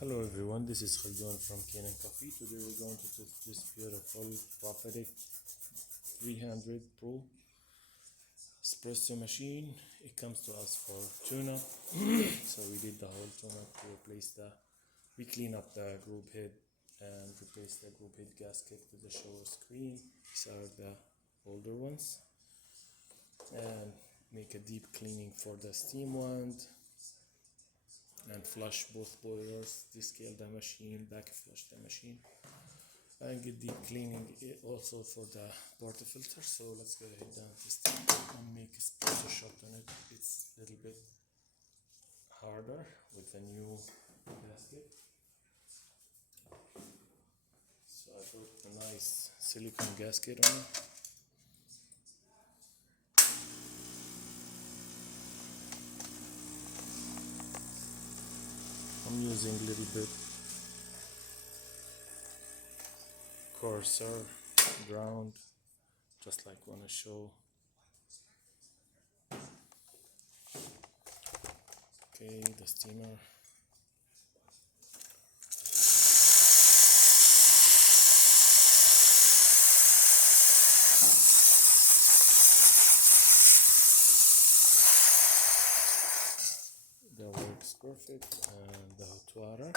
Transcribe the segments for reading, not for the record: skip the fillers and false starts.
Hello everyone, this is Helen from Kanen Coffee. Today we're going to test this beautiful prophetic 300 Pro Espresso machine. It comes to us for tune-up. So we did the whole tune-up to we clean up the group head and replace the group head gasket with the shower screen. These are the older ones. And make a deep cleaning for the steam wand. And flush both boilers, descale the machine, back flush the machine, and get deep cleaning also for the water filter. So let's go ahead and test it and make a espresso shot on it. It's a little bit harder with the new gasket. So I put a nice silicone gasket on it. I'm using a little bit coarser ground, just like when I show. Okay, the steamer. That works perfect, and the hot water.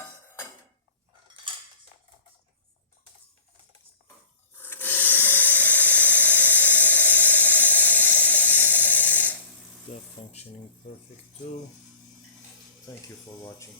That functioning perfect too. Thank you for watching.